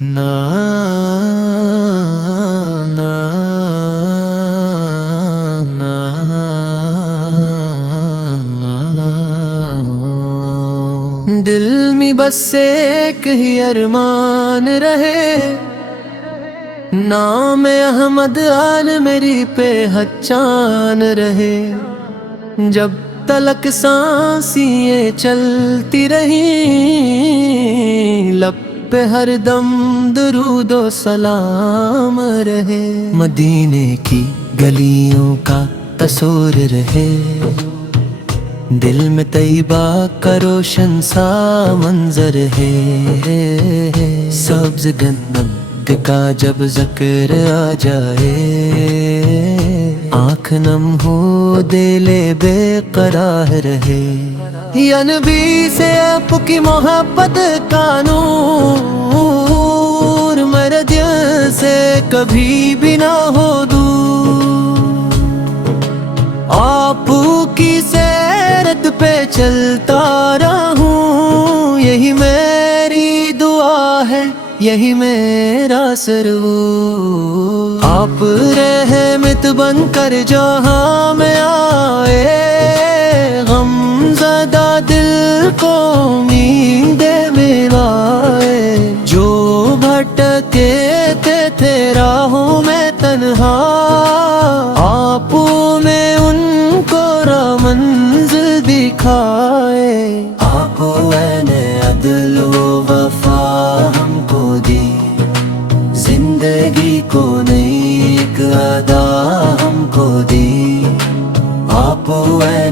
نا نا نا دل میں بس ایک ہی ارمان رہے، نام احمد آن میری پہچان رہے۔ جب تلک سانسیں چلتی رہیں، لب پہ ہر دم درود و سلام رہے۔ مدینے کی گلیوں کا تصور رہے، دل میں طیبہ کا روشن سا منظر ہے۔ سبز گندم کا جب ذکر آ جائے، آنکھ نم ہو دل بے قرار رہے۔ یا نبی سے آپ کی محبت کا نور میرے دل سے کبھی بھی نہ ہو دور۔ آپ کی سیرت پہ چلتا رہوں، یہی میری دعا ہے، یہی میرا سرور۔ آپ رحمت بن کر جہاں میں آئے، غم زدہ دل کو امیدیں ملائے۔ جو بھٹکے تھے راہوں میں تنہا، آپ میں ان کو راہ منزل دکھائے۔ آپ نے عدل و وفا ہم کو دی، زندگی کو نئی ایک ادا ہم کو دی۔ آپ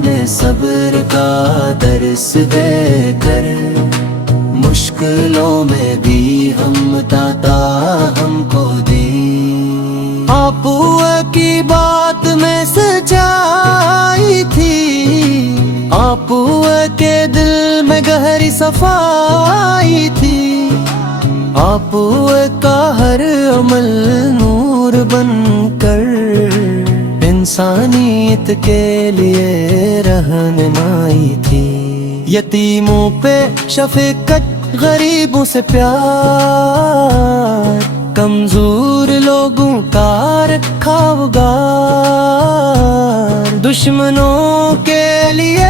نے صبر کا درس دے کر، مشکلوں میں بھی ہمت ہم کو دی۔ آپ کی بات میں سچائی تھی، آپ کے دل میں گہری صفائی تھی۔ آپ کا ہر عمل نور بن کر، انسانیت کے لیے رہنمائی تھی۔ یتیموں پہ شفقت، غریبوں سے پیار، کمزور لوگوں کا رکھا اگار۔ دشمنوں کے لیے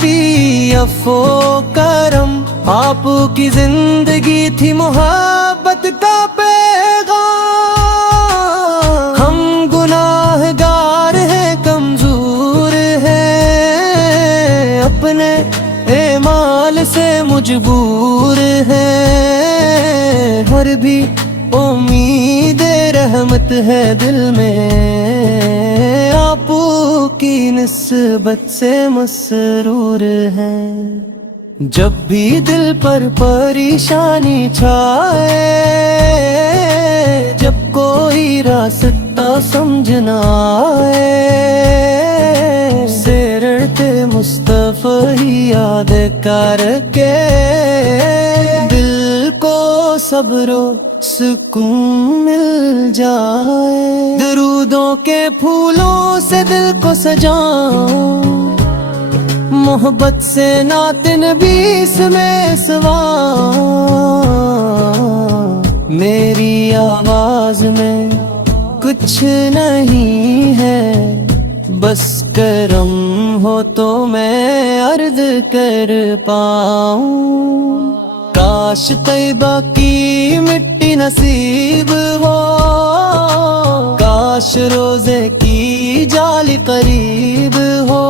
بھی عفو و کرم، آپ کی زندگی تھی محبت کا پیغام۔ ہم گناہگار ہیں، کمزور ہیں، اپنے اعمال سے مجبور ہیں، ہر بھی امید رحمت ہے دل میں، آپ کی نسبت سے مسرور ہے۔ جب بھی دل پر پریشانی چھائے، جب کوئی راستہ سمجھ نہ آئے، سیرت مصطفی یاد کر کے دل کو صبر و سکون مل جائے۔ درودوں کے پھولوں سے دل کو سجاؤں، محبت سے نعت نبی میں سواؤں۔ میری آواز میں کچھ نہیں ہے، بس کرم ہو تو میں عرض کر پاؤں۔ کاش طیبہ کی مٹی نصیب ہو، کاش روزے کی جالی قریب ہو،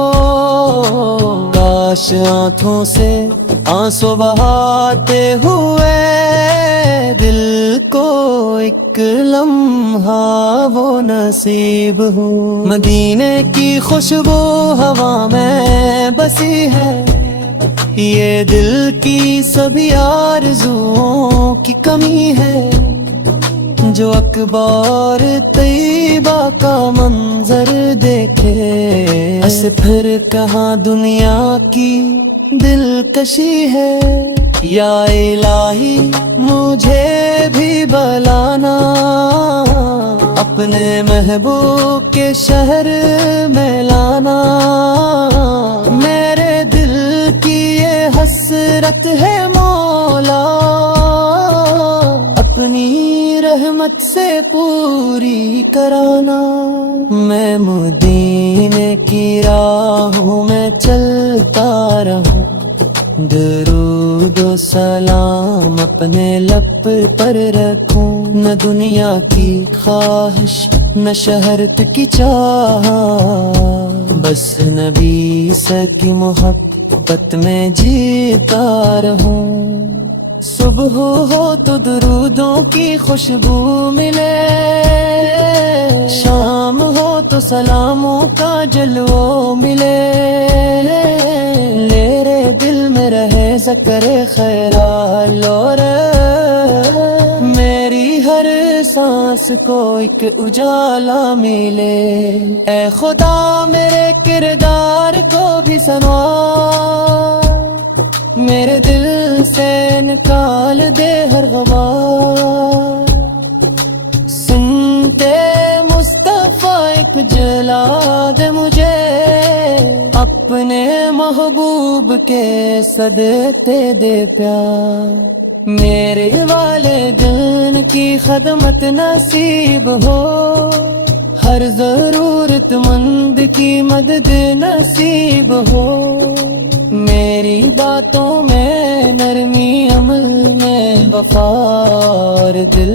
کاش آنکھوں سے آنسو بہاتے ہوئے دل کو ایک لمحہ وہ نصیب ہو۔ مدینے کی خوشبو ہوا میں بسی ہے، یہ دل کی سبھی آرزوؤں کی کمی ہے۔ جو اکبر طیبہ کا منظر دیکھے، اسے پھر کہاں دنیا کی دلکشی ہے۔ یا الہی مجھے بھی بلانا، اپنے محبوب کے شہر میں لانا۔ میرے دل کی یہ حسرت ہے مولا، اپنی رحمت سے پوری کرانا۔ میں مدینے کی راہوں میں چلتا رہوں، درود و سلام اپنے لب پر رکھوں، نہ دنیا کی خواہش نہ شہرت کی چاہ، بس نبی سے کی محبت میں جیتا رہوں۔ صبح ہو تو درودوں کی خوشبو ملے، شام ہو تو سلاموں کا جلوہ ملے، میرے دل میں رہے ذکر خیرال اور میری ہر سانس کو ایک اجالا ملے۔ اے خدا میرے کردار کو بھی سنوار، میرے دل سے نکال دے ہر غبار، سنتے مصطفیٰ ایک جلا دے مجھے، اپنے محبوب کے صدقے دے پیار، میرے والدین کی خدمت نصیب ہو، ہر ضرورت مند کی مدد نصیب ہو، میری باتوں میں نرمی، عمل میں وفا، اور دل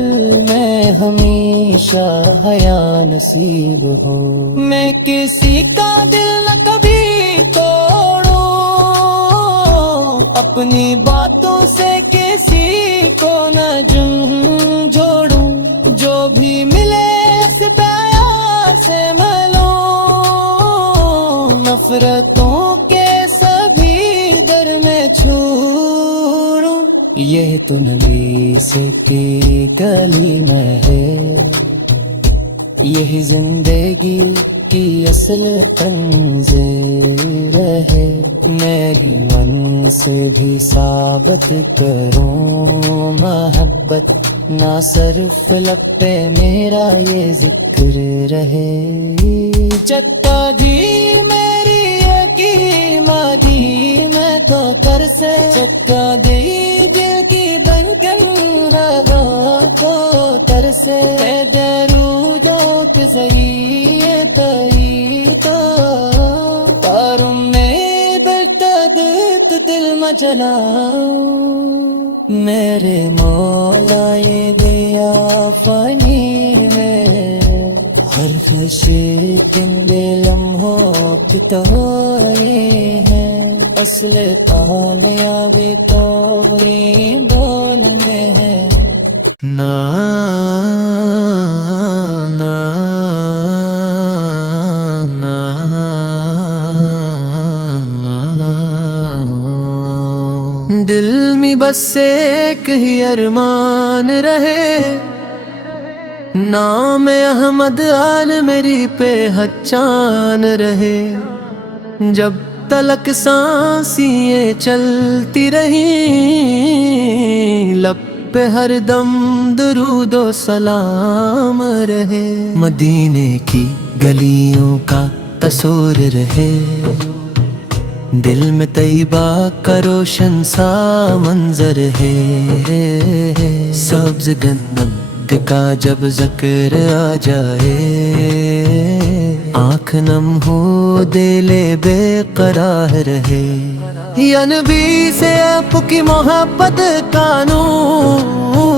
میں ہمیشہ حیا نصیب ہو۔ میں کسی کا دل نہ کبھی توڑوں، اپنی باتوں سے کسی کو نہ جھنجھوڑوں، جو بھی ملے اس پیار سے میں لوں، نفرتوں کے سبھی در میں چھوڑوں۔ یہ تو نبی سے کی گلی میں ہے، یہی زندگی کی اصل تنظیر ہے، میری من سے بھی ثابت کروں محبت، نہ صرف لب پہ میرا یہ ذکر رہے۔ جدہ جی میری یکی مادی میں تو کر سے چکا گئی، دل کی بنکن ہوا کو تر سے، درودوں کے ذریعے تئی تو تاروں میں برتدت دل میں جلاؤ، میرے مولا یہ دیا فانی میں، ہر خوشی کے لمحوں کی تو یہ ہے، اصل کامیابی توری بول میں ہے۔ نا نا دل میں بس ایک ہی ارمان رہے، نام احمد آل میری پہچان رہے، جب تلک سانسیں چلتی رہی، لب پہ ہر دم درود و سلام رہے، مدینے کی گلیوں کا تصور رہے، دل میں طیبہ کا روشن سا منظر ہے، سبز گندم کا جب ذکر آ جائے، آنکھ نم ہو دل بے قرار رہے، یا نبی سے آپ کی محبت کا نور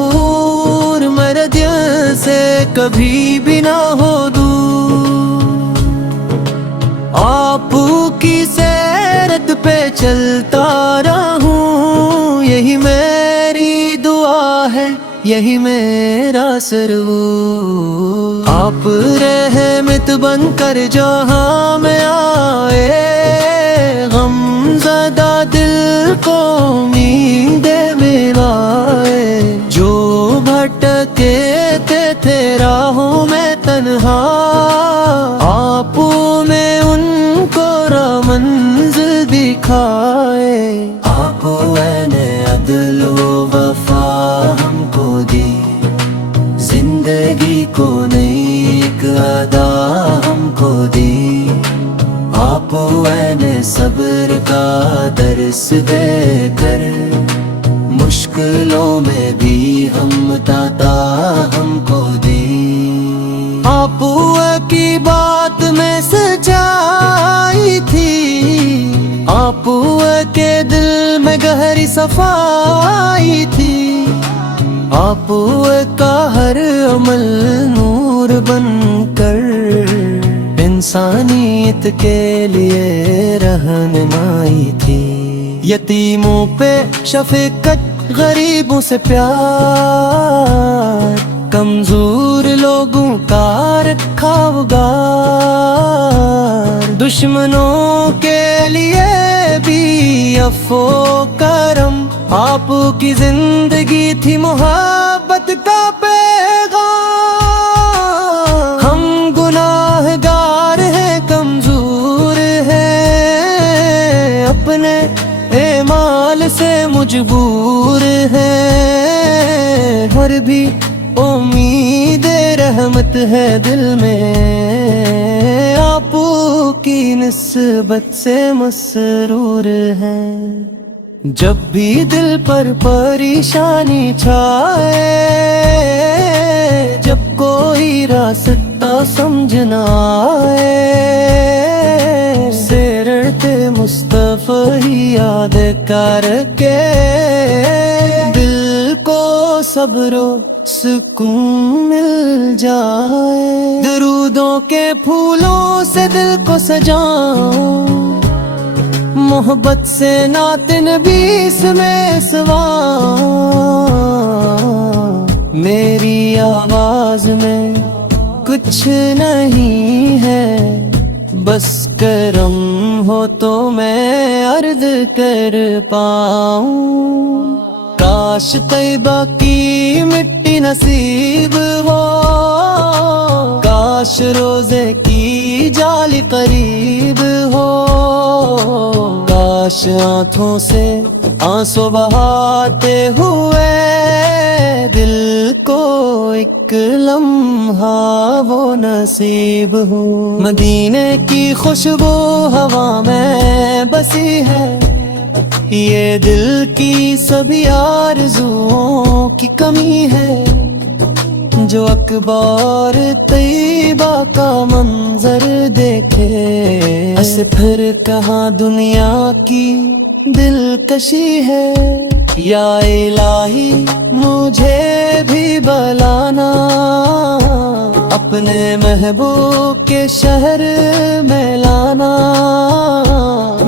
میرے دل سے کبھی بھی نہ ہو دور، آپ کی سیرت پہ چلتا رہوں، یہی میری دعا ہے، یہی میرا سرور، آپ رحمت بن کر جہاں میں آئے، غم زدہ دل کو امیدیں ملائے، جو بھٹکے تھے راہوں میں تنہا، آپ نے ان کو راہ منزل دکھائے، آپ عین عدل و وفا ہم کو دی، زندگی کو نئی ایک ادا ہم کو دی، آپ عین صبر کا درس دے کر، مشکلوں میں بھی ہم داتا ہم بات میں سچائی تھی، آپو کے دل میں گہری صفائی تھی، آپو کا ہر عمل نور بن کر انسانیت کے لیے رہنمائی تھی۔ یتیموں پہ شفقت، غریبوں سے پیار، کمزور لوگوں کا رکھا اگار، دشمنوں کے لیے بھی عفو و کرم، آپ کی زندگی تھی محبت کا پیغام۔ ہم گناہگار ہیں، کمزور ہیں، اپنے اعمال سے مجبور ہیں، اور بھی امید رحمت ہے دل میں، آپو کی نسبت سے مسرور ہے۔ جب بھی دل پر پریشانی چھائے، جب کوئی راستہ سمجھ نہ آئے، سیرت مصطفیٰ ہی یاد کر کے دل کو صبر و سکون مل جائے۔ درودوں کے پھولوں سے دل کو سجاؤں، محبت سے نعت نبی میں سواؤں، میری آواز میں کچھ نہیں ہے، بس کرم ہو تو میں عرض کر پاؤں۔ کاش طیبہ کی مٹی نصیب ہو، کاش روزے کی جالی قریب ہو، کاش آنکھوں سے آنسو بہاتے ہوئے دل کو ایک لمحہ وہ نصیب ہو۔ مدینے کی خوشبو ہوا میں بسی ہے، یہ دل کی سبھی آرزوؤں کی کمی ہے، جو اکبر طیبہ کا منظر دیکھے، ایسے پھر کہاں دنیا کی دلکشی ہے۔ یا الہی مجھے بھی بلانا، اپنے محبوب کے شہر میں لانا،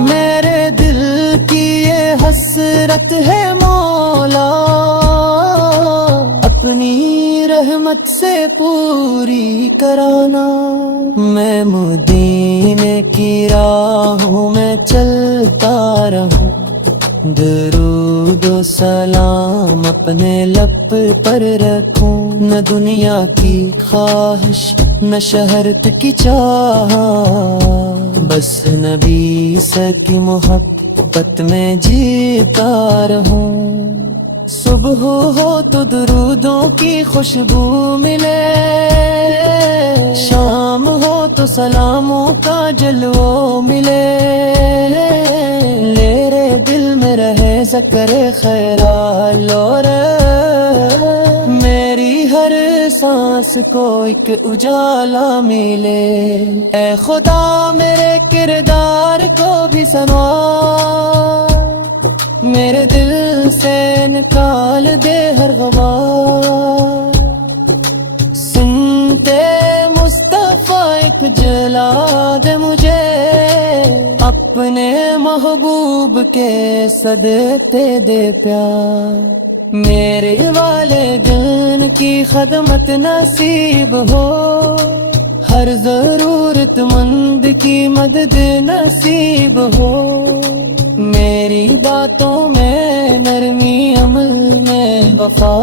میرے دل کی یہ حسرت ہے مولا، اپنی رحمت سے پوری کرانا۔ میں مدینے کی راہوں میں چلتا رہوں، درود و سلام اپنے لب پر رکھوں، نہ دنیا کی خواہش نہ شہرت کی چاہت، بس نبی سے کی محبت میں جیتا رہوں۔ صبح ہو تو درودوں کی خوشبو ملے، شام ہو تو سلاموں کا جلوہ ملے، میرے دل میں رہے ذکر خیرال، اور میری ہر سانس کو ایک اجالا ملے۔ اے خدا میرے کردار کو بھی سنوار، میرے دل سے نکال دے ہر غبار، سنتے مصطفیٰ ایک جلا دے مجھے، اپنے محبوب کے صدقے دے پیار، میرے والدین کی خدمت نصیب ہو، ہر ضرورت مند کی مدد نصیب ہو، میری باتوں میں نرمی، عمل میں وفا،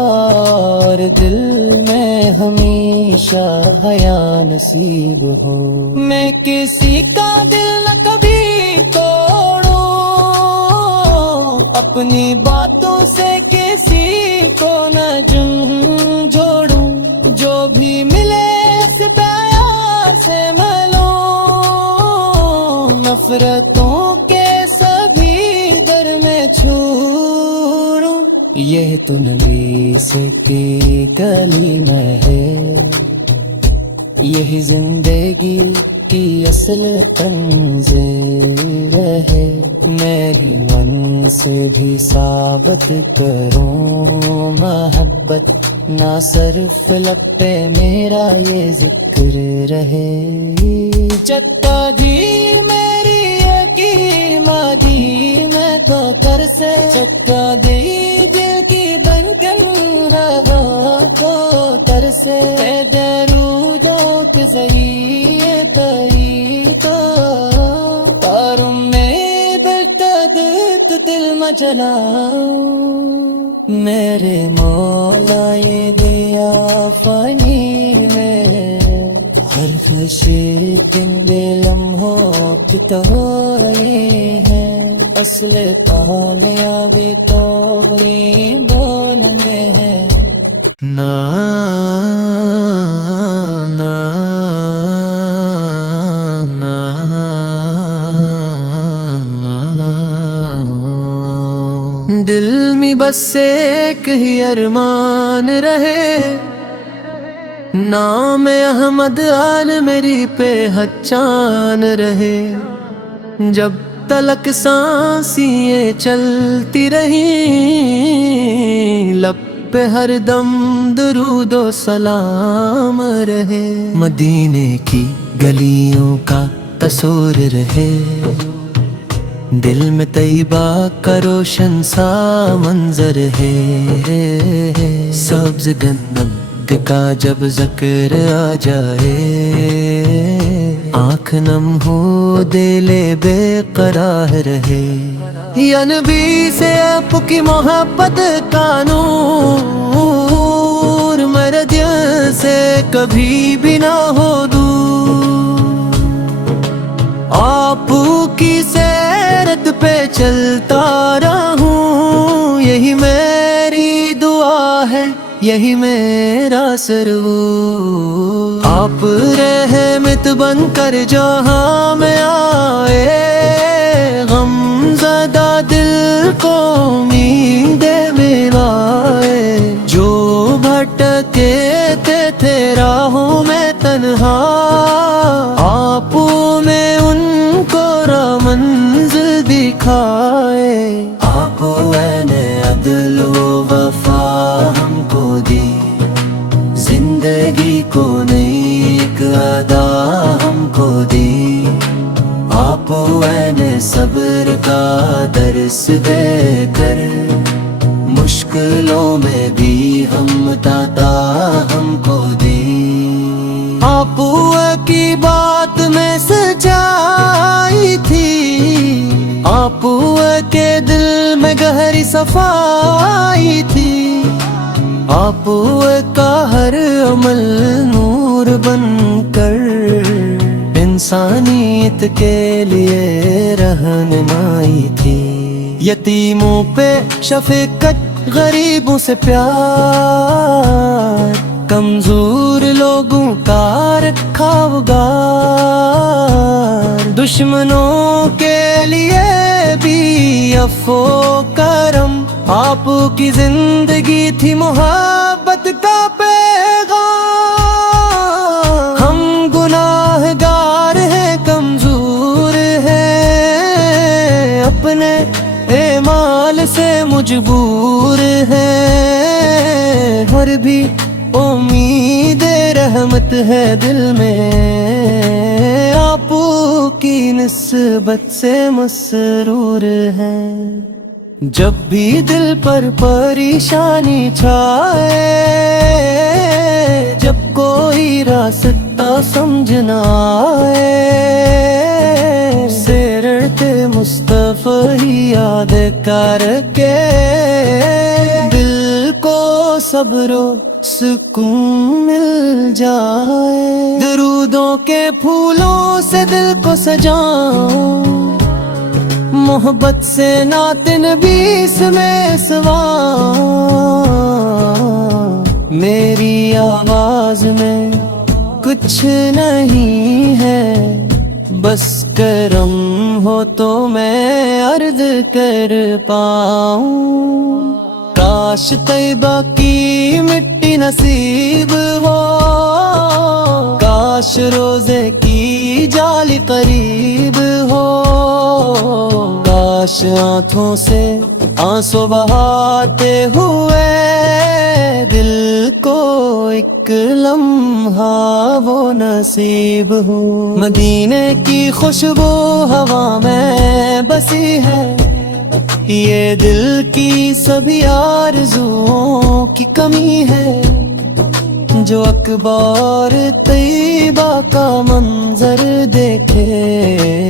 اور دل میں ہمیشہ حیا نصیب ہو۔ میں کسی کا دل نہ کبھی توڑوں، اپنی باتوں سے کسی کو نہ جھنجھوڑوں، جو بھی ملے اس پیار سے میں لوں، نفرتوں کے سبھی در میں چھوڑوں، یہ تو نبی سے کی گلی میں ہے، یہی زندگی کی اصل طنز رہے، میری من سے بھی ثابت کروں محبت، نہ صرف لب پہ میرا یہ ذکر رہے۔ چچا جی میری یقین مادی میں تو کر سے چکا دی دل کی بن کر ہوا کو کر سے درودوں کے ذریعے پئی تو تاروں میں برتد تو دل مچلاؤ، میرے مولا یہ دیا فانی میں ہر خوشی دن بے لمحوں کی تو یہ ہے، اصل کامیابی توری بولنے ہیں۔ نا نا دل میں بس ایک ہی ارمان رہے، نام احمد آل میری پہچان رہے، جب تلک سانسیں چلتی رہی لب پہ ہر دم درود و سلام رہے، مدینے کی گلیوں کا تصور رہے، دل میں طیبہ کا روشن سا منظر ہے، سبز گندم کا جب ذکر آ جائے آنکھ نم ہو دل بے قرار رہے، یا نبی سے آپ کی محبت کا نور میرے دل سے کبھی بھی نہ ہو دور، آپ کی سیرت پہ چلتا رہوں یہی میری دعا ہے، یہی میرا سرور، آپ رحمت بن کر جہاں میں آئے، غم زدہ دل کو امیدیں ملائے، جو بھٹکے تھے راہوں میں تنہا، آپ نے ان کو راہ منزل دکھائے، آپ نے عدل و وفا ہم کو دی، زندگی کو نئی ایک ادا ہم کو دی، آپ نے صبر کا درس دے کر مشکلوں میں بھی ہم داتا ہم کو دی، آپ کی بات میں سچائی تھی، آپ کے دل میں گہری صفائی تھی، آپ کا ہر عمل نور بن کر انسانیت کے لیے رہنمائی تھی، یتیموں پہ شفقت غریبوں سے پیار، کمزور لوگوں کا رکھا اگار، دشمنوں کے لیے بھی عفو و کرم، آپ کی زندگی تھی محبت کا پیغام، ہم گناہ گار ہیں کمزور ہیں، اپنے اعمال سے مجبور ہیں، اور بھی امید رحمت ہے دل میں، آپ کی نسبت سے مسرور ہے، جب بھی دل پر پریشانی چھائے، جب کوئی راستہ سمجھ نہ آئے، سیرت مصطفیٰ ہی یاد کر کے دل کو صبر و سکون مل جائے، درودوں کے پھولوں سے دل کو سجاؤں، محبت سے نعت نبی میں سوا، میری آواز میں کچھ نہیں ہے، بس کرم ہو تو میں عرض کر پاؤں، کاش طیبہ کی مٹی نصیب ہو، کاش کاش روزے کی جالی قریب ہو، کاش آنکھوں سے آنسو بہاتے ہوئے دل کو ایک لمحہ وہ نصیب ہو۔ مدینے کی خوشبو ہوا میں بسی ہے، یہ دل کی سبھی آرزوؤں کی کمی ہے، جو اکبر طیبہ کا منظر دیکھے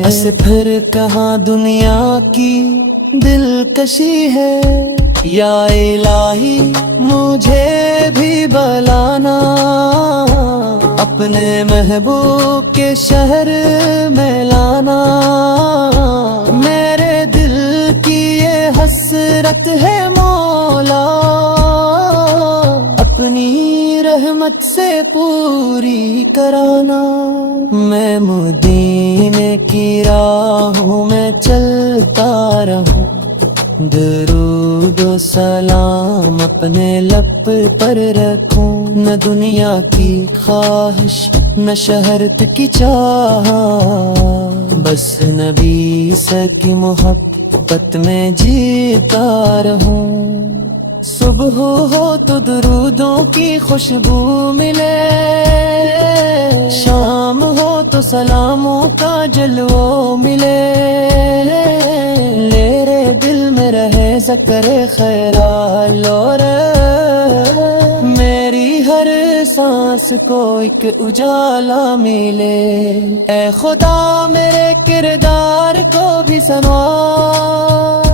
اسے پھر کہاں دنیا کی دلکشی ہے۔ یا الہی مجھے بھی بلانا اپنے محبوب کے شہر میں لانا، میرے دل کی یہ حسرت ہے مولا، اپنی رحمت سے پوری کرانا۔ میں مدینے کی راہوں میں چلتا رہوں، درود و سلام اپنے لب پر رکھوں، نہ دنیا کی خواہش نہ شہرت کی چاہ، بس نبی سے کی محبت میں جیتا رہوں۔ صبح ہو تو درودوں کی خوشبو ملے، شام ہو تو سلاموں کا جلوہ ملے، میرے دل میں رہے ذکر خیرال اور میری ہر سانس کو ایک اجالا ملے۔ اے خدا میرے کردار کو بھی سنوار،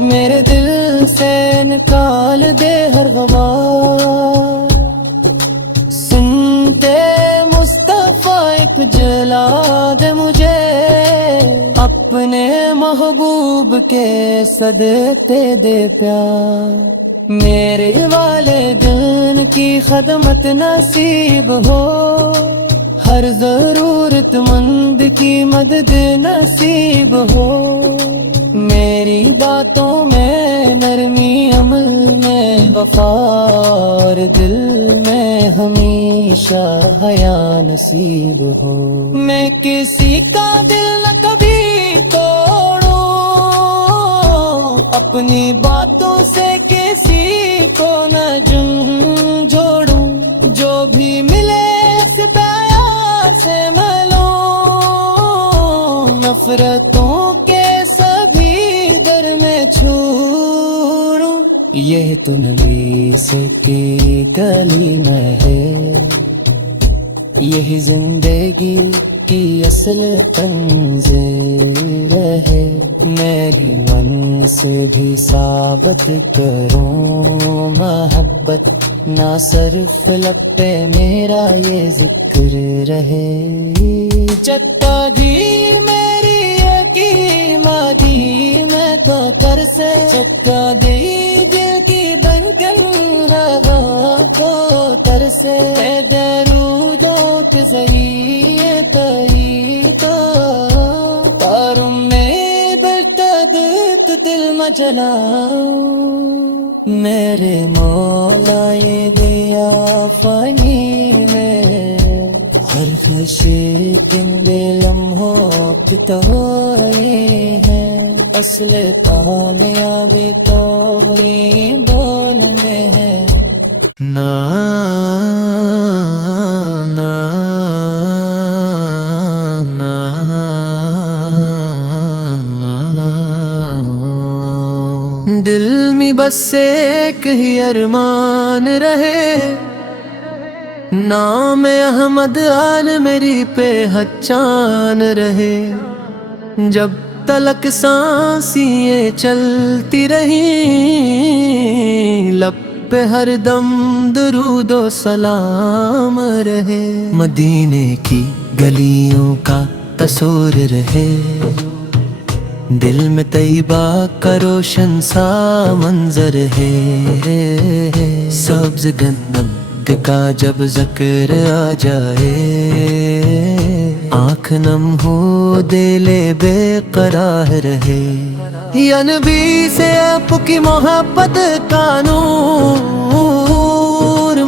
میرے دل سے نکال دے ہر غبار، سنتے مصطفیٰ ایک جلا دے مجھے، اپنے محبوب کے صدقے دے پیار، میرے والدین کی خدمت نصیب ہو، ہر ضرورت مند کی مدد نصیب ہو، میری باتوں میں نرمی عمل میں وفا اور دل میں ہمیشہ حیا نصیب ہو۔ میں کسی کا دل نہ کبھی توڑوں، اپنی باتوں سے کسی کو نہ جھنجھوڑوں، جو بھی ملے اس پیار سے میں لوں، نفرتوں کے در میں چھوڑوں، یہ تو نبی سے کی گلی میں ہے، یہی زندگی کی اصل تنظیر ہے، میری من سے بھی ثابت کروں محبت، نہ صرف لب پہ میرا یہ ذکر رہے، جتا دی میری کی مادی میں تو تر سے چکا دی دل کی بنکن ہوا کو تر سے، درودوں کے ذریعے تئی تو تارم میں برتدت دل میں جلاؤں، میرے مولا یہ دیا فانی میں، ہر خوشی کے لمحوں کی تو یہ ہے، اصل کامیابی تو یہ بول میں ہے، نا نا دل میں بس ایک ہی ارمان رہے، نام احمد آل میری پہ ہچان رہے، جب تلک سانسیں چلتی رہی، لب پہ ہر دم درود و سلام رہے، مدینے کی گلیوں کا تصور رہے، دل میں طیبہ کا روشن سا منظر ہے، سبز گندم کا جب ذکر آ جائے، آنکھ نم ہو دل بے قرار رہے، یا نبی سے آپ کی محبت کا نور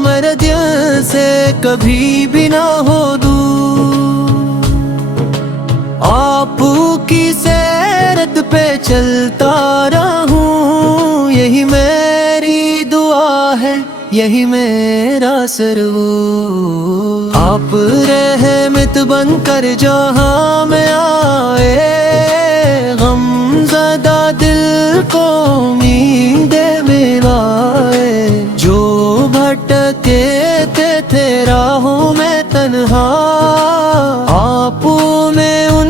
میرے دل سے کبھی بھی نہ ہو دور، چلتا رہوں، یہی میری دعا ہے، یہی میرا سرور۔ آپ رحمت بن کر جہاں میں آئے، غم زدہ دل کو امیدیں ملائے۔ جو بھٹکے تھے راہوں میں تنہا، آپ نے ان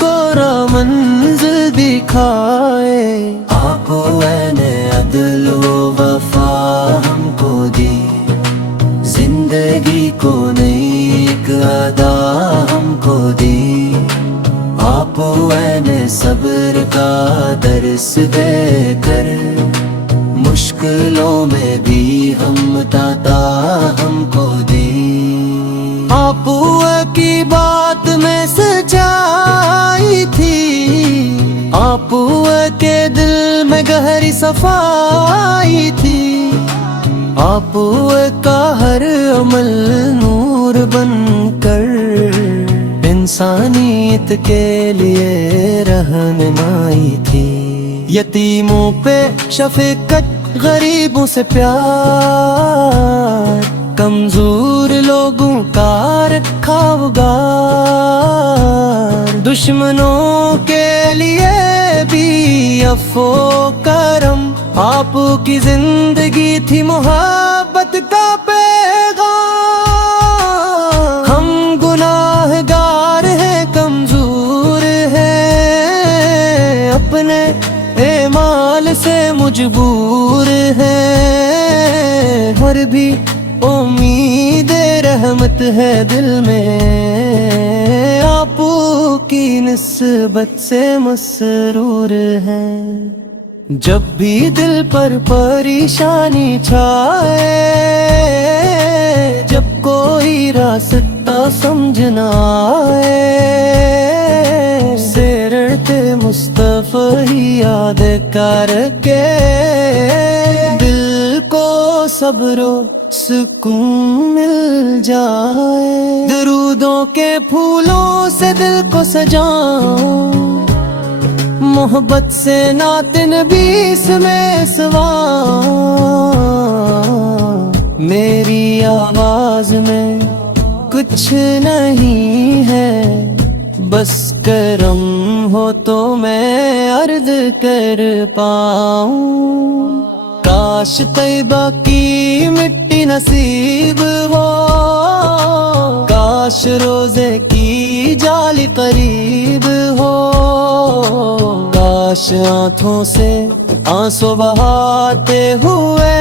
کو راہ منزل دکھائے۔ آپ نے عدل و وفا ہم کو دی، زندگی کو نئی ایک ادا ہم کو دی۔ آپ نے صبر کا درس دے کر، مشکلوں میں بھی ہم عطا ہم کو دی۔ آپ کی بات میں سچائی تھی، آپ کے دل میں گہری صفائی تھی، آپ کا ہر عمل نور بن کر انسانیت کے لیے رہنمائی تھی۔ یتیموں پہ شفقت، غریبوں سے پیار، کمزور لوگوں کا رکھا گار، دشمنوں کے لیے بھی عفو و کرم۔ آپ کی زندگی تھی محبت کا پیغام۔ ہم گناہ گار ہیں، کمزور ہیں، اپنے اعمال سے مجبور ہیں، اور بھی امید رحمت ہے دل میں، آپ کی نسبت سے مسرور ہے۔ جب بھی دل پر پریشانی چھائے، جب کوئی راستہ سمجھ نہ آئے، سیرت مصطفی یاد کر کے دل کو صبر و سکون مل جائے۔ درودوں کے پھولوں سے دل کو سجاؤں، محبت سے نعت نبی میں سواں۔ میری آواز میں کچھ نہیں ہے، بس کرم ہو تو میں عرض کر پاؤں۔ کاش طیبہ کی مٹی نصیب ہو، کاش روزے کی جالی قریب ہو، کاش آنکھوں سے آنسو بہاتے ہوئے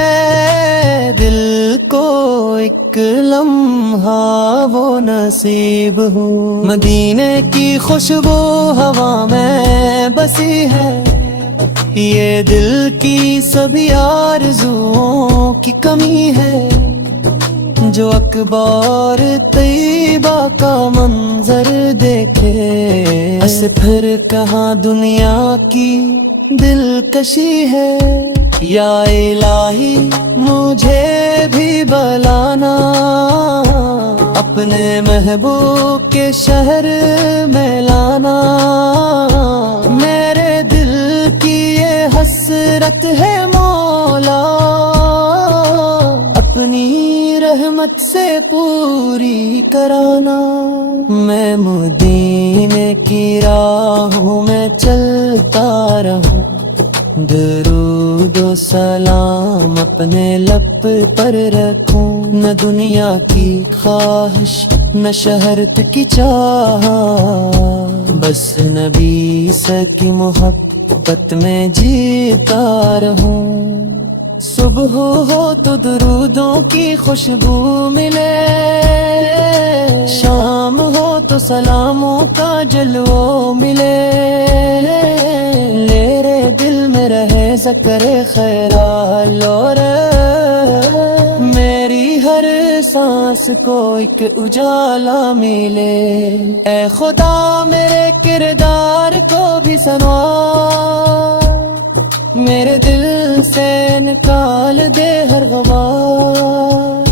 دل کو ایک لمحہ وہ نصیب ہو۔ مدینے کی خوشبو ہوا میں بسی ہے، یہ دل کی سبھی آرزوؤں کی کمی ہے۔ جو اکبر طیبہ کا منظر دیکھے، اسے پھر کہاں دنیا کی دلکشی ہے۔ یا الہی مجھے بھی بلانا، اپنے محبوب کے شہر میں لانا۔ میرے دل کی یہ حسرت ہے مولا، اپنی رحمت سے پوری کرانا۔ میں مدینے کی راہوں میں چلتا رہوں، درود و سلام اپنے لب پر رکھوں۔ نہ دنیا کی خواہش، نہ شہرت کی چاہت، بس نبی سے کی محبت میں جیتا رہوں۔ صبح ہو تو درودوں کی خوشبو ملے، شام ہو تو سلاموں کا جلوہ ملے۔ میرے دل میں رہے ذکر خیرال، اور میری ہر سانس کو ایک اجالا ملے۔ اے خدا میرے کردار کو بھی سنوار، میرے دل سے نکال دے ہر غبار۔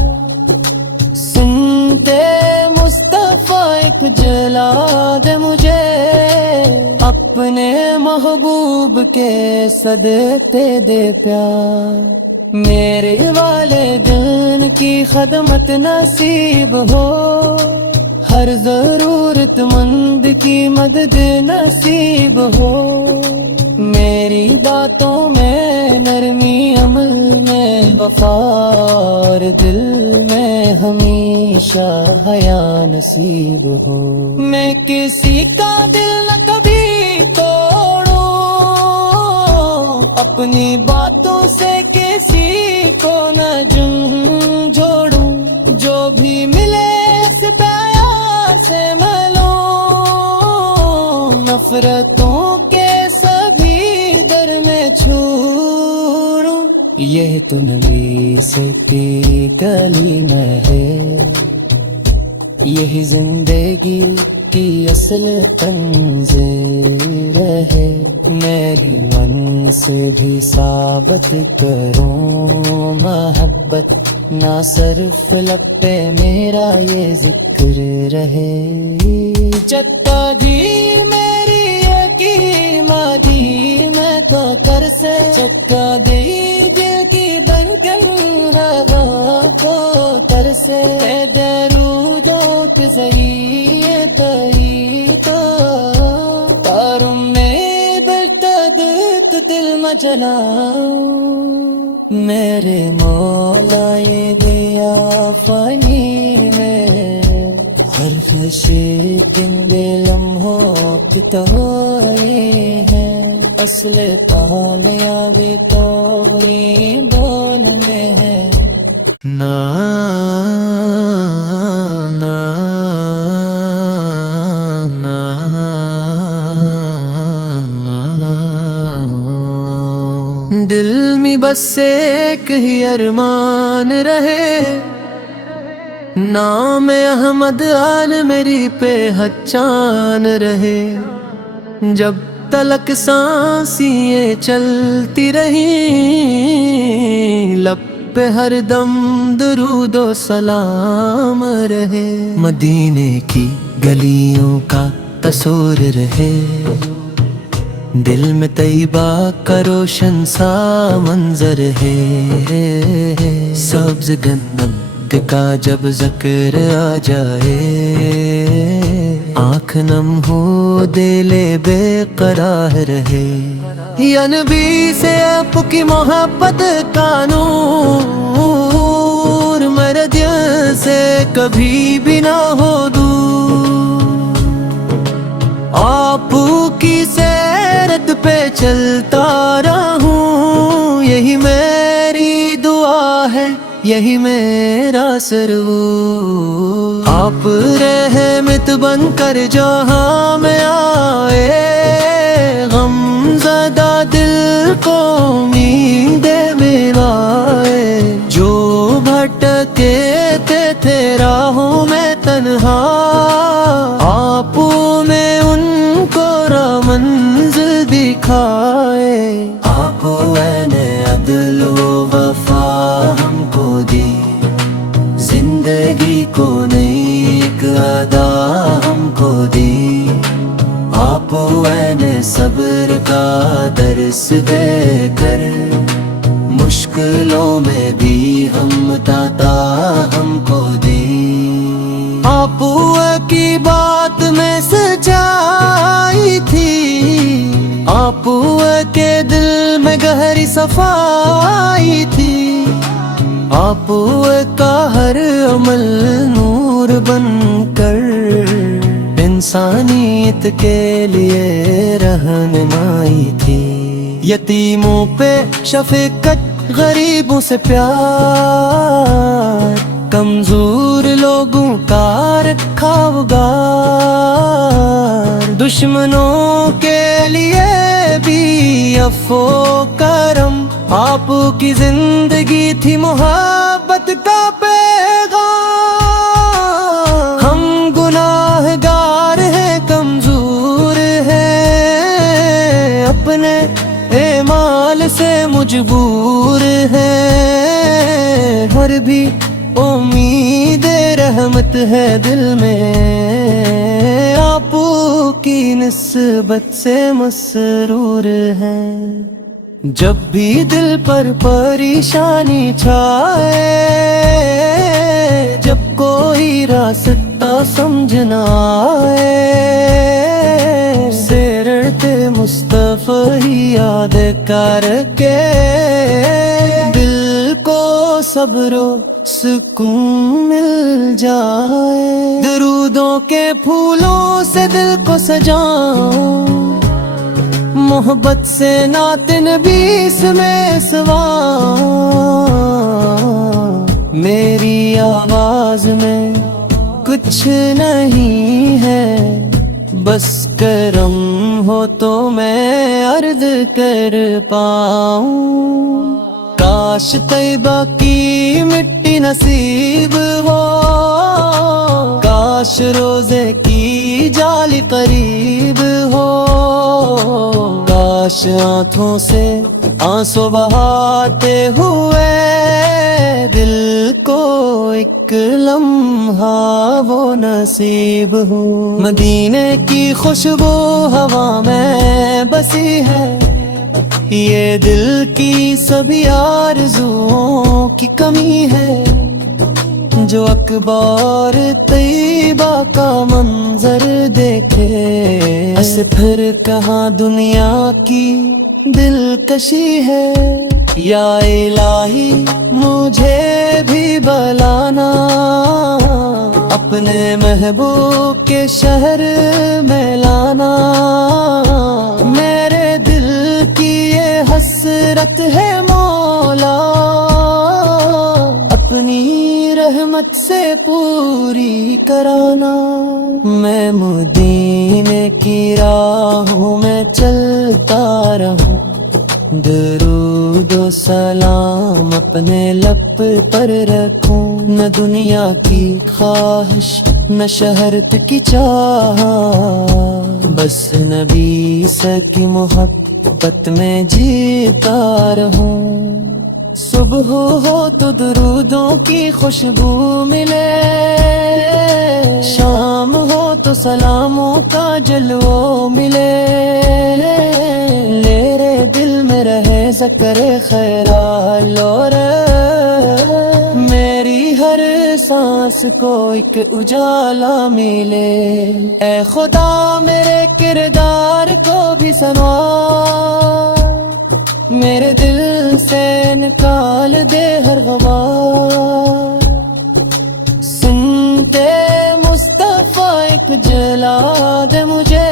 سنتے مصطفیٰ ایک جلا دے مجھے، اپنے محبوب کے صدقے دے پیار، میرے والدین کی خدمت نصیب ہو، ہر ضرورت مند کی مدد نصیب ہو، میری باتوں میں نرمی، عمل میں وفا اور دل میں ہمیشہ حیا نصیب ہو، میں کسی کا دل نہ کبھی توڑوں، اپنی باتوں سے کسی کو نہ جھنجھوڑوں، جو بھی ملے اس پیار سے میں لوں، نفرتوں کے سبھی در میں چھوڑوں، یہ تو نبی کی کلمہ ہے، یہی زندگی کی اصل تنظیر ہے، میری من سے بھی ثابت کروں محبت، نہ صرف لب پہ میرا یہ ذکر رہے، جتا جی میری یقین مادی میں تو کر سے چکا دی دل کی دھڑکن ہوا کو کر سے درودوں کے ذریعے طریقہ تاروں میں برتدت دل میں جلاؤں، میرے مولا یہ دیا فانی میں ہر خوشی کن دے لمحوں کی تو یہ ہے، اصل کامیابی توری بول میں ہے، نا نا دل میں بس ایک ہی ارمان رہے، نام احمد آل میری پہچان رہے، جب تلک سانسیں چلتی رہیں، لب پہ ہر دم درود و سلام رہے، مدینے کی گلیوں کا تصور رہے، دل میں طیبہ کا روشن سا منظر ہے، سبز گندم کا جب ذکر آ جائے، آنکھ نم ہو دل بے قرار رہے، یا نبی سے آپ کی محبت کا نور میرے دل سے کبھی بھی نہ ہو دور، آپ کی سیرت پہ چلتا رہوں، یہی میری دعا ہے، یہی میرا سرور، آپ رحمت بن کر جہاں میں آئے، غم زدہ دل کو امید ملائے، جو بھٹکے تھے راہوں میں تنہا، آپ نے ان کو راہ منزل دکھائے، آپ نے عدل و وفا ہم کو دی، زندگی کو نئی ایک ادا ہم کو دی، آپ نے صبر کا درس دے کر مشکلوں میں بھی ہم عطا ہم کو دی، آپ کی بات میں سچائی تھی، آپ کے دل میں گہری صفائی تھی، آپ کا ہر عمل نور بن کر انسانیت کے لیے رہنمائی تھی، یتیموں پہ شفقت، غریبوں سے پیار، کمزور لوگوں کا رکھا اگار، دشمنوں کے لیے بھی عفو و کرم، آپ کی زندگی تھی محبت کا پیغام، ہم گناہگار ہیں، کمزور ہیں، اپنے اعمال سے مجبور ہیں، ہر بھی امید رحمت ہے دل میں، آپ کی نسبت سے مسرور ہیں۔ جب بھی دل پر پریشانی چھائے، جب کوئی راستہ سمجھ نہ آئے، سیرتے مصطفیٰ ہی یاد کر کے دل کو صبر و سکون مل جائے۔ درودوں کے پھولوں سے دل کو سجاؤں، محبت سے نعت نبی میں سوا، میری آواز میں کچھ نہیں ہے، بس کرم ہو تو میں عرض کر پاؤں۔ کاش طیبہ کی مٹی نصیب ہو، کاش روزے کی جالی قریب ہو، کاش آنکھوں سے آنسو بہاتے ہوئے دل کو ایک لمحہ وہ نصیب ہو۔ مدینے کی خوشبو ہوا میں بسی ہے، یہ دل کی سبھی آرزوؤں کی کمی ہے۔ جو اکبر طیبہ کا منظر دیکھے، ایسے پھر کہاں دنیا کی دلکشی ہے۔ یا الہی مجھے بھی بلانا، اپنے محبوب کے شہر میں لانا، میرے دل کی یہ حسرت ہے مولا، اپنی رحمت سے پوری کرانا۔ میں مدینے کی راہوں میں چلتا رہوں، درود و سلام اپنے لب پر رکھوں، نہ دنیا کی خواہش نہ شہرت کی چاہت، بس نبی سے کی محبت میں جیتا رہوں۔ صبح ہو تو درودوں کی خوشبو ملے، شام ہو تو سلاموں کا جلوہ ملے، میرے دل میں رہے ذکر خیرال اور میری ہر سانس کو ایک اجالا ملے۔ اے خدا میرے کردار کو بھی سنوار، میرے دل سے نکال دے ہر غبار، سنتے مصطفیٰ ایک جلا دے مجھے،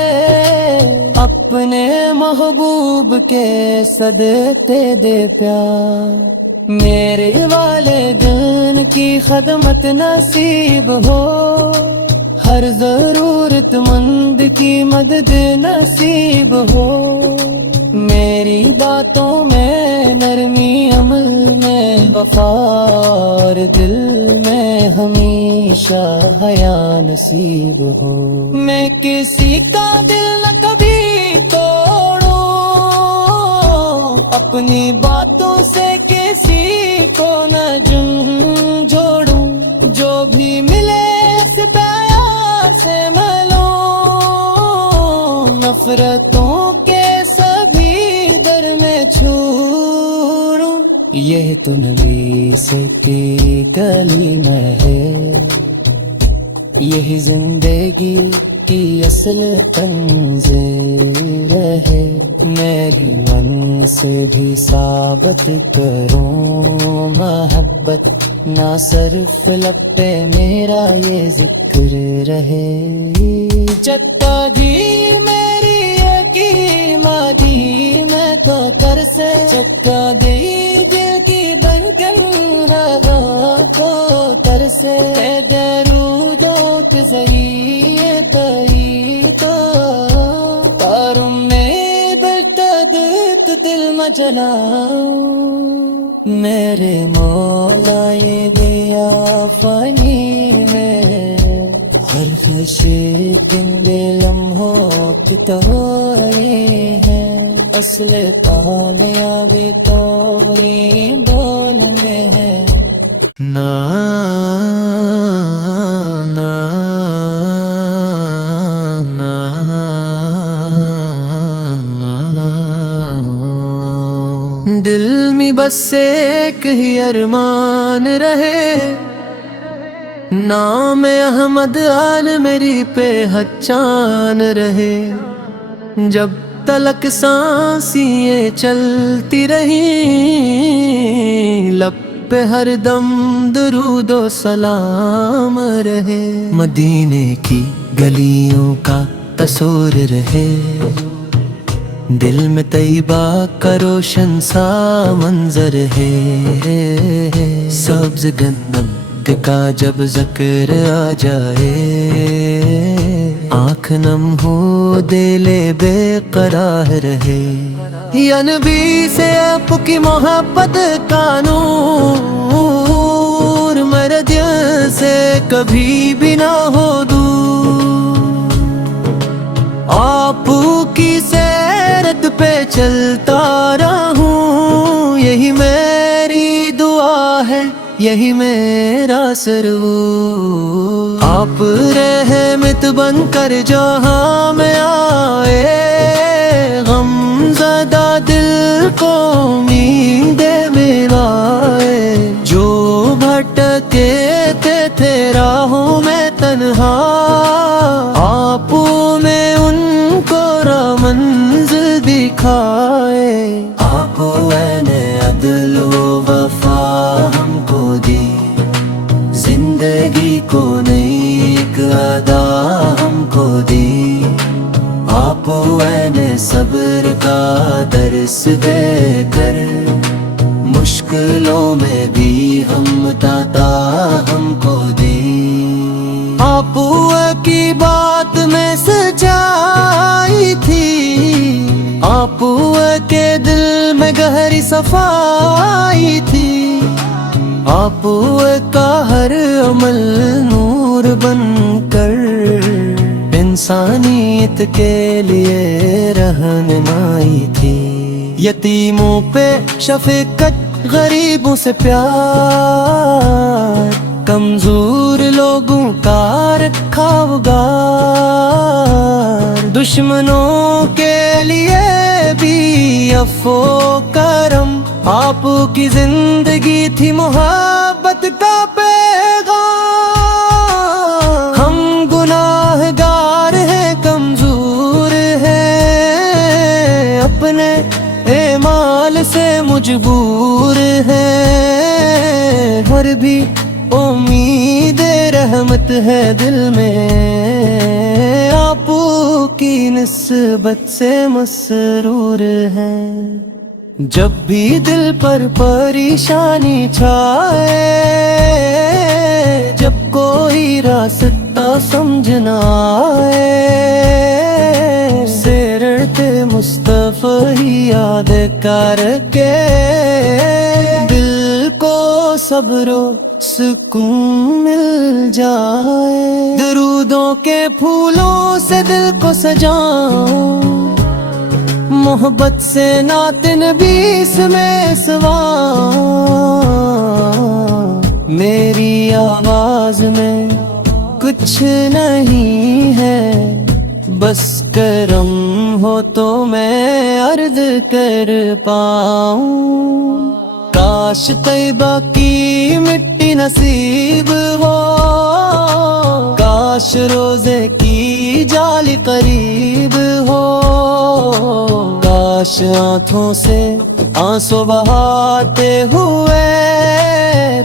اپنے محبوب کے صدقے دے پیار، میرے والدین کی خدمت نصیب ہو، ہر ضرورت مند کی مدد نصیب ہو، میری باتوں میں نرمی، عمل میں وقار، دل میں ہمیشہ حیا نصیب ہو۔ میں کسی کا دل نہ کبھی توڑوں، اپنی باتوں سے کسی کو نہ جھنجھوڑوں، جو بھی ملے اس پیار سے میں لوں، نفرتوں کے سبھی در میں چھوڑوں، یہ تو نبی سے کی کلمہ ہے، یہی زندگی کی اصل تنظیر ہے، میری من سے بھی ثابت کروں محبت، نہ صرف لب پہ میرا یہ ذکر رہے، جدہ دی میری یکی مادی میں تو ترسے، چکا گئی دل کی بنکن ہوا کو ترسے، درودوں کے ذریعے تئی تو تاروں میں برتدت دل میں جلاؤں، میرے مولا یہ دیا فانی میں، ہر خوشی کے لمحوں کی توری ہے، اصل کامیابی توری بول میں ہے، نا نا نا نا بس ایک ہی ارمان رہے، نام احمد آل میری پہچان رہے۔ جب تلک سانسیں چلتی رہیں، لب پہ ہر دم درود و سلام رہے۔ مدینے کی گلیوں کا تصور رہے، دل میں طیبہ کا روشن سا منظر ہے۔ سبز گندم کا جب ذکر آ جائے، آنکھ نم ہو دل بے قرار رہے۔ یا نبی سے آپ کی محبت کا نور میرے دل سے کبھی بھی نہ ہو دور۔ آپ کی سیرت پہ چلتا رہوں، یہی میری دعا ہے، یہی میرا سرور۔ آپ رحمت بن کر جہاں میں آئے، غم زدہ دل کو امیدیں ملائے۔ جو بھٹکے تھے راہوں میں تنہا، آپ نے ان کو راہ منزل دکھائے۔ آپ نے عدل و وفا ہم کو دی، زندگی کو نئی ایک ادا ہم کو دی۔ آپ نے صبر کا درس دے کر، مشکلوں میں بھی ہمدردی ہم کو دی۔ آپ کی بات میں سچائی تھی، آپ کے دل میں گہری صفائی تھی۔ آپ کا ہر عمل نور بن کر، انسانیت کے لیے رہنمائی تھی۔ یتیموں پہ شفقت، غریبوں سے پیار، کمزور لوگوں کا رکھا اگار۔ دشمنوں کے لیے بھی عفو و کرم، آپ کی زندگی تھی محبت کا پیغام۔ ہم گناہگار ہیں، کمزور ہیں، اپنے اعمال سے مجبور ہیں، اور بھی امید رحمت ہے دل میں، آپ کی نسبت سے مسرور ہے۔ جب بھی دل پر پریشانی چھائے، جب کوئی راستہ سمجھ نہ آئے، سیرت مصطفیٰ ہی یاد کر کے دل کو صبر و سکون مل جائے۔ درودوں کے پھولوں سے دل کو سجاؤں، محبت سے نعت نبی میں سوا۔ میری آواز میں کچھ نہیں ہے، بس کرم ہو تو میں عرض کر پاؤں۔ کاش طیبہ کی مٹی نصیب ہو، کاش روزے کی جالی قریب ہو، کاش آنکھوں سے آنسو بہاتے ہوئے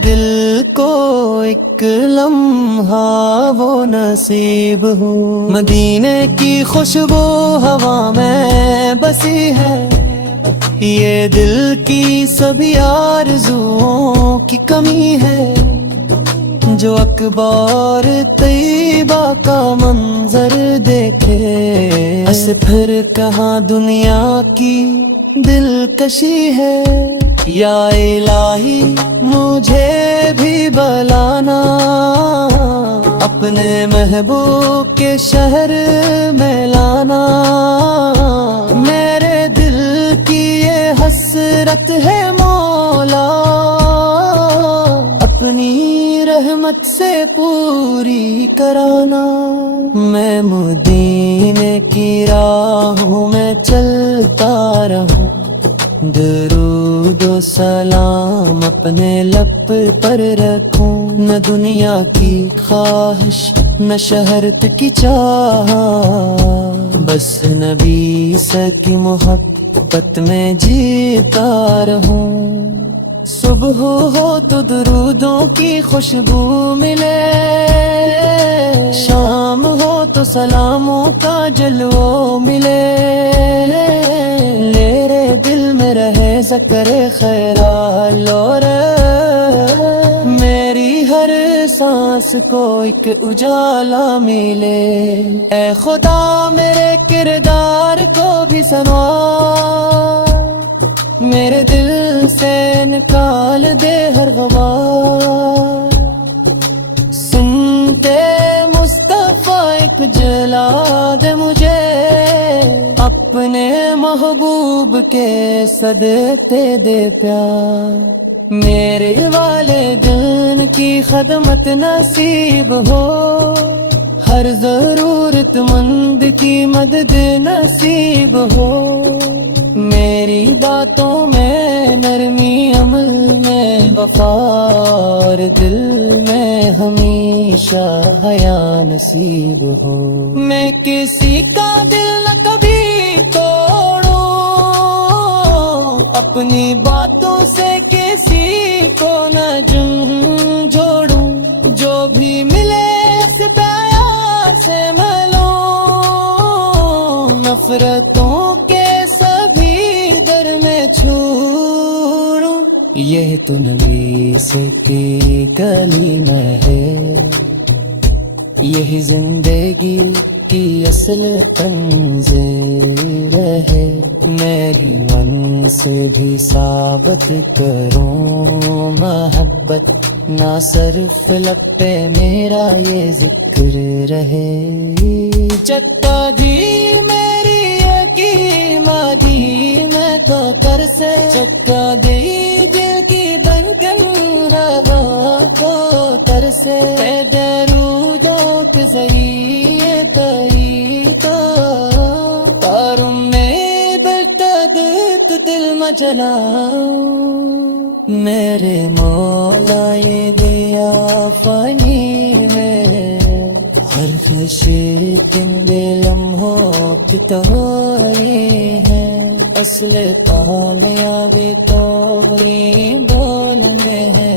دل کو ایک لمحہ وہ نصیب ہو۔ مدینے کی خوشبو ہوا میں بسی ہے، یہ دل کی سبھی آرزوؤں کی کمی ہے۔ جو اکبر طیبہ کا منظر دیکھے، اس پھر کہاں دنیا کی دلکشی ہے۔ یا الہی مجھے بھی بلانا، اپنے محبوب کے شہر میں لانا۔ میرے دل کی یہ حسرت ہے مولا، اپنی رحمت سے پوری کرانا۔ میں مدینے کی راہوں میں چلتا رہوں، درود و سلام اپنے لب پر رکھوں، نہ دنیا کی خواہش نہ شہرت کی چاہ، بس نبی سے کی محبت میں جیتا رہوں۔ صبح ہو تو درودوں کی خوشبو ملے، شام ہو تو سلاموں کا جلوہ ملے، میرے دل میں رہے ذکر خیرال اور میری ہر سانس کو ایک اجالا ملے۔ اے خدا میرے کردار کو بھی سنوار، میرے دل سے نکال دے ہر غبار، سنتے مصطفیٰ ایک جلا دے مجھے، اپنے محبوب کے صدقے دے پیار، میرے والدین کی خدمت نصیب ہو، ہر ضرورت مند کی مدد نصیب ہو، میری باتوں میں نرمی، عمل میں وفا، اور دل میں ہمیشہ حیا نصیب ہو۔ میں کسی کا دل نہ کبھی توڑوں، اپنی باتوں سے کسی کو نہ جھنجھوڑوں، جو بھی ملے اس پیار سے میں لوں، نفرتوں کے در میں چھوڑوں۔ یہ تو نبی سے کی گلی میں ہے، یہی زندگی کی اصل تنظیر ہے، میری من سے بھی ثابت کروں محبت، نہ صرف لب پہ میرا یہ ذکر رہے۔ جدہ دی میری یقین مادی میں تو کر سے چکا دی دل کی بن کر روا کو تر سے درودوں کے ذریعے تئی تو تارم میں برتد تو دل میں جلاؤں، میرے مولا یہ دیا فانی میں، ہر خوشی کے لمحوں کی توری ہے، اصل کامیابی توری بول میں ہے۔